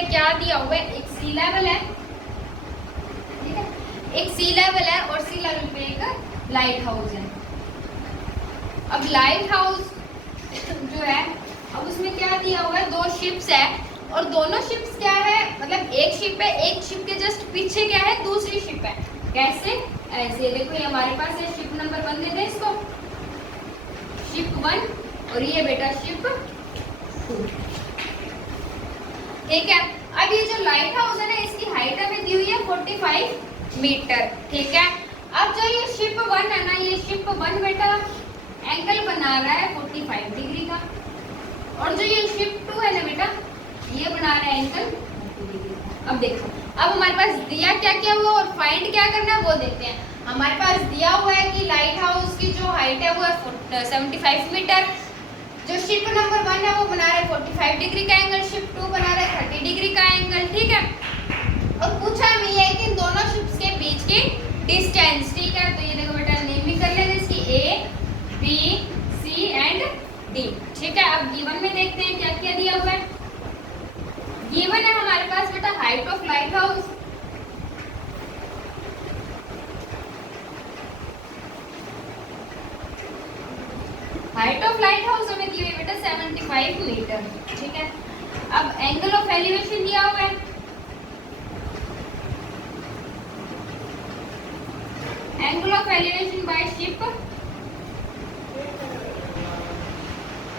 हमें क्या दिया हुआ है, एक सी लेवल है, ठीक है, एक सी लेवल है और सी लेवल पे एक लाइट हाउस है। अब लाइट हाउस जो है, अब उसमें क्या दिया हुआ है, 2 शिप्स है और दोनों शिप्स क्या है, मतलब एक शिप है, एक शिप के जस्ट पीछे क्या है, दूसरी शिप है। कैसे, ऐसे देखो, ये हमारे पास है शिप नंबर 1 दे दें इसको, शिप 1 और ये बेटा शिप 2, ठीक है। अब ये जो लाइट हाउस है ना, इसकी हाइट हमें दी हुई है 45 मीटर, ठीक है। अब जो ये शिप 1 है ना, ये शिप 1 बेटा एंगल बना रहा है 45 डिग्री का, और जो ये शिप 2 है ना बेटा, ये बना रहा है एंगल 30 डिग्री का। अब देखो, अब हमारे पास दिया क्या क्या हुआ और फाइंड क्या करना है वो देखते हैं। हमारे पास दिया हुआ है कि लाइट हाउस की जो हाइट है वो है 75 मीटर, जो शिप नंबर 1 है वो बना रहा है 45 डिग्री का एंगल, शिप 2 बना रहा है 30 डिग्री का एंगल, ठीक है। और पूछा हमें ये है कि इन दोनों शिप्स के बीच की डिस्टेंस, ठीक है। तो ये देखो बेटा, नेमिंग कर लेंगे इसकी A, B, C and D, ठीक है। अब गिवन में देखते हैं क्या क्या दिया हुआ है। गिवन है हमारे पास बेटा height of light house, height of light house हमें दी हुई बेटा 75 मीटर, ठीक है। अब एंगल ऑफ एलिवेशन दिया हुआ है, angle of elevation by ship,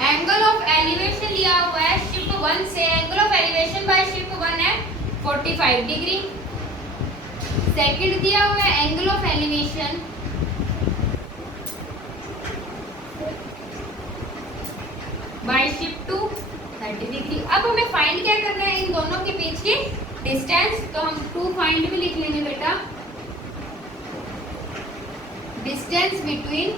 angle of elevation लिया हुआ है शिप 1 से, angle of elevation by ship 1 है 45 डिग्री। सेकंड दिया हुआ है angle of elevation by ship 2 30 degree. अब हमें फाइंड क्या करना है, इन दोनों के बीच की डिस्टेंस, तो हम 2 फाइंड भी लिख लेंगे बेटा, डिस्टेंस बिटवीन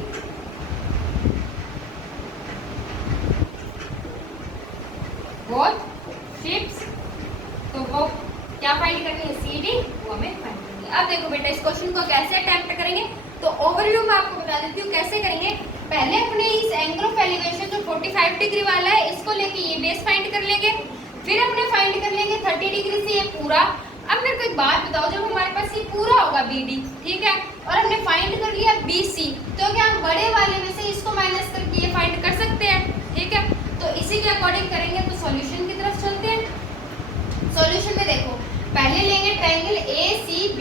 बोथ शिप्स, तो वो क्या फाइंड करनी है, CD, वो हमें फाइंड करनी है। अब देखो बेटा, इस क्वेश्चन को कैसे अटेम्प्ट करेंगे, तो ओवरव्यू में आपको बता देती हूँ कैसे करेंगे। पहले अपने इस एंगल ऑफ एलिवेशन जो 45 डिग्री वाला है, इसको लेके ये बेस फाइंड कर लेंगे, फिर अपने फाइंड कर लेंगे 30 डिग्री से ये पूरा। अब मेरे को एक बात बताओ, जब हमारे पास ये पूरा होगा BD, ठीक है, और हमने फाइंड कर लिया BC, तो क्या हम बड़े वाले में से इसको माइनस करके ये फाइंड कर सकते हैं, ठीक है। तो इसी के अकॉर्डिंग करेंगे, तो सॉल्यूशन की तरफ चलते हैं। सॉल्यूशन में देखो, पहले लेंगे ट्रायंगल ACB,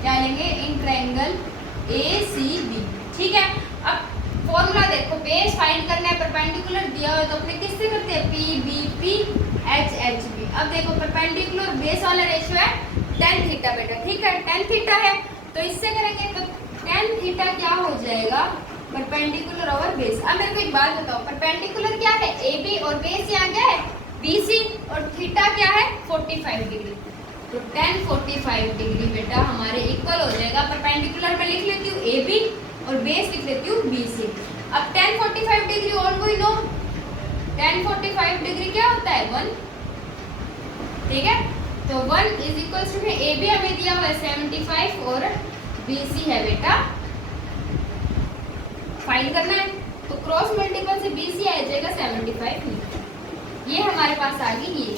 क्या लेंगे, इन ट्रायंगल ACB, ठीक है। अब फॉर्मूला देखो, बेस फाइंड करना है, परपेंडिकुलर दिया हुआ है तो अपने किससे करते हैं, PBP HHB। अब देखो परपेंडिकुलर बेस वाला रेशियो है tan थीटा बेटा, ठीक है, tan थीटा है, तो इससे करेंगे तो tan थीटा क्या हो जाएगा, परपेंडिकुलर ओवर बेस। अब मेरे को एक बात बताओ, परपेंडिकुलर क्या है AB और बेस यहाँ क्या है BC, और थीटा क्या है 45 डिग्री, तो tan 45 डिग्री बेटा हमारे इक्वल हो जाएगा, परपेंडिकुलर में लिख लेती हूँ AB और बेस लिख लेती हूँ BC। अब tan 45 डिग्री और कोई नो, tan 45 डिग्री क्या होता है 1, ठीक है। तो 1 इज इक्वल टू में AB हमें दिया हुआ है 75 और BC है बेटा, फाइंड करना है, तो क्रॉस मल्टीपल से BC आ जाएगा 75 मीटर, ये हमारे पास आ गई ये,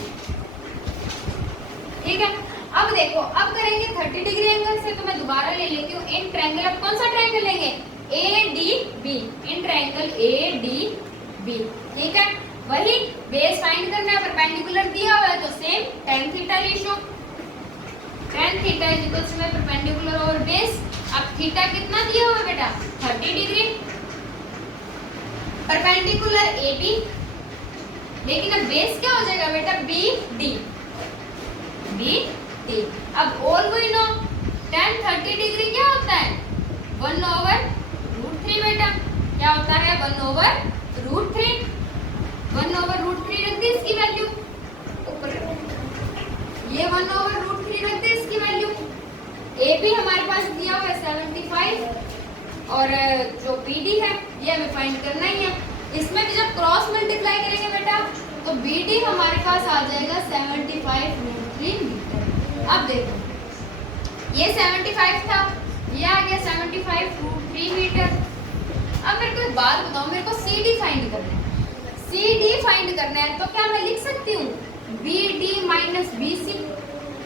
ठीक है। अब देखो, अब करेंगे 30 डिग्री एंगल से, तो मैं दोबारा ले लेती हूँ इन ट्रायंगल। अब कौन सा ट्रायंगल लेंगे, ADB, इन ट्रायंगल ADB, ठीक है। वही बेस फाइंड करना है, परपेंडिकुलर दिया हुआ है तो same tan theta ratio, tan theta is equal to में परपेंडिकुलर ओवर बेस। अब थीटा कितना दिया हुआ है बेटा 30 डिग्री, परपेंडिकुलर AB, लेकिन अब बेस क्या हो जाएगा बेटा BD, BD। अब और कोई नो, tan 30 डिग्री क्या होता है 1/√3 बेटा, क्या होता है 1/√3, 1/√3 रख दी इसकी वैल्यू ऊपर, ये 1/√3 रख दी इसकी वैल्यू। AB हमारे पास दिया हुआ है 75 और जो BD है ये हमें फाइंड करना ही है। इसमें भी जब क्रॉस मल्टीप्लाई करेंगे बेटा तो BD हमारे पास आ जाएगा 75√3 मीटर। अब देखो, ये 75 था, ये आ गया 75√3 मीटर। अब मेरे को एक बात बताओ, मेरे को CD फाइंड करना है, CD फाइंड करना है, तो क्या मैं लिख सकती हूँ BD - माइनस बी सी।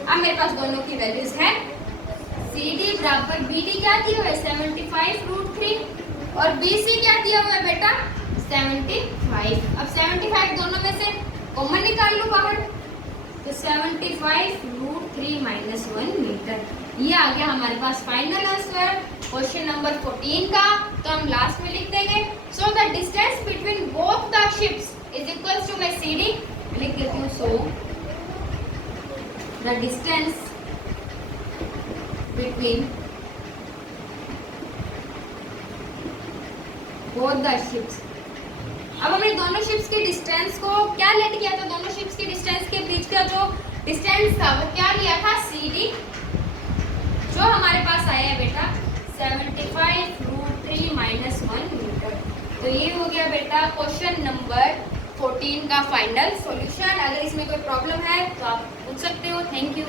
अब मेरे पास दोनों की वैल्यूज है। सी डी बराबर बी डी क्या दिया हुआ है 75√3 और बी सी क्या दिया हुआ है बेटा 75। अब 75 दोनों में से कॉमन निकाल लो बाहर, तो 75√3 माइनस 1 मीटर। ये आ गया हमारे पास फाइनल आंसर क्वेश्चन नंबर 14 का। तो हम लास्ट में लिख देंगे so the distance between both the ships is equals to, मैं सी डी लिख देती हूँ, so the distance between both the ships. अब हमने दोनों शिप्स के डिस्टेंस को क्या लेट किया था, दोनों शिप्स के डिस्टेंस के बीच का जो डिस्टेंस था वो क्या लिया था सी डी, जो हमारे पास आया है बेटा 75√3 माइनस 1 मीटर। तो ये हो गया बेटा क्वेश्चन नंबर 14 का फाइनल सॉल्यूशन। अगर इसमें कोई प्रॉब्लम है तो आप पूछ सकते हो। Thank you.